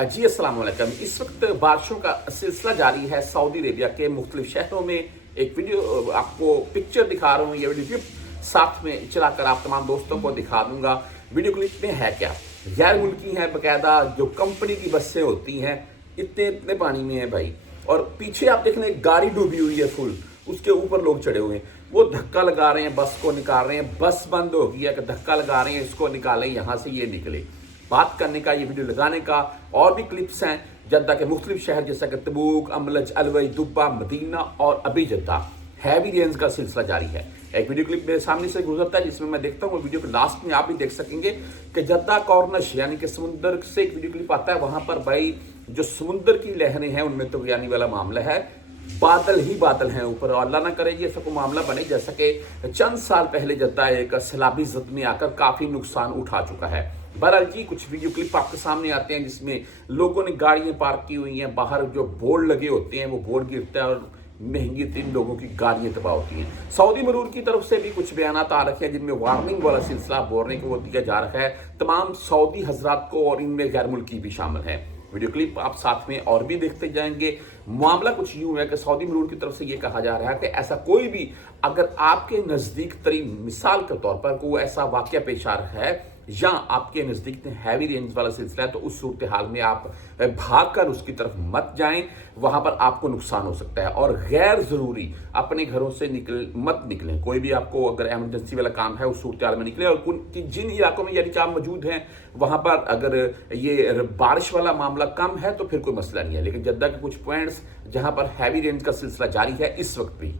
जी अस्सलाम वालेकुम। इस वक्त बारिशों का सिलसिला जारी है सऊदी अरेबिया के मुख्तलिफ शहरों में। एक वीडियो आपको पिक्चर दिखा रहा हूँ, ये वीडियो क्लिप साथ में चलाकर आप तमाम दोस्तों को दिखा दूंगा। वीडियो क्लिप में है क्या, गैर मुल्की है, बाकायदा जो कंपनी की बसें होती हैं, इतने इतने पानी में है भाई। और पीछे आप देख रहे हैं गाड़ी डूबी हुई है फुल, उसके ऊपर लोग चढ़े हुए हैं। वो धक्का लगा रहे हैं, बस को निकाल रहे हैं। बस बंद हो गई है कि धक्का लगा रहे हैं, इसको निकालें, यहाँ से ये निकले। बात करने का, ये वीडियो लगाने का और भी क्लिप्स हैं जद्दा के मुख्तलिफ शहर जैसा कि तबूक, अमलज, अलवई, दुब्बा, मदीना और अभी जद्दा। हैवी रेंज का सिलसिला जारी है। एक वीडियो क्लिप मेरे सामने से गुजरता है जिसमें मैं देखता हूँ, वीडियो के लास्ट में आप भी देख सकेंगे कि जद्दा कॉर्निश यानी कि समुंदर से एक वीडियो क्लिप आता है। वहां पर भाई जो समुंदर की लहरें हैं उनमें तो यानी वाला मामला है, बादल ही बादल हैं ऊपर। और अल्लाह ना करे ये सब मामला बने जैसा कि चंद साल पहले जद्दा एक सैलाबी जद में आकर काफी नुकसान उठा चुका है। बहरहाल जी, कुछ वीडियो क्लिप आपके सामने आते हैं जिसमें लोगों ने गाड़ियां पार्क की हुई हैं, बाहर जो बोर्ड लगे होते हैं वो बोर्ड गिरता है और महंगी 3 लोगों की गाड़ियां तबाह होती हैं। सऊदी मरूर की तरफ से भी कुछ बयान आ रखे हैं जिनमें वार्निंग वाला सिलसिला बोलने को दिया जा रहा है तमाम सऊदी हजरात को, और इनमें गैर मुल्की भी शामिल है। वीडियो क्लिप आप साथ में और भी देखते जाएंगे। मामला कुछ यूं है कि सऊदी मरूर की तरफ से यह कहा जा रहा है कि ऐसा कोई भी अगर आपके नजदीक तरीन मिसाल के तौर पर कोई ऐसा वाकया पेश आ रहा है या आपके नजदीक में हैवी रेंज वाला सिलसिला है, तो उस सूरत हाल में आप भागकर उसकी तरफ मत जाएं, वहां पर आपको नुकसान हो सकता है। और गैर जरूरी अपने घरों से मत निकलें। कोई भी आपको अगर इमरजेंसी वाला काम है उस सूरत हाल में निकले। और जिन इलाकों में यानी कि आप मौजूद हैं वहां पर अगर ये बारिश वाला मामला कम है तो फिर कोई मसला नहीं है, लेकिन जद्दा के कुछ पॉइंट्स जहां पर हैवी रेंज का सिलसिला जारी है इस वक्त भी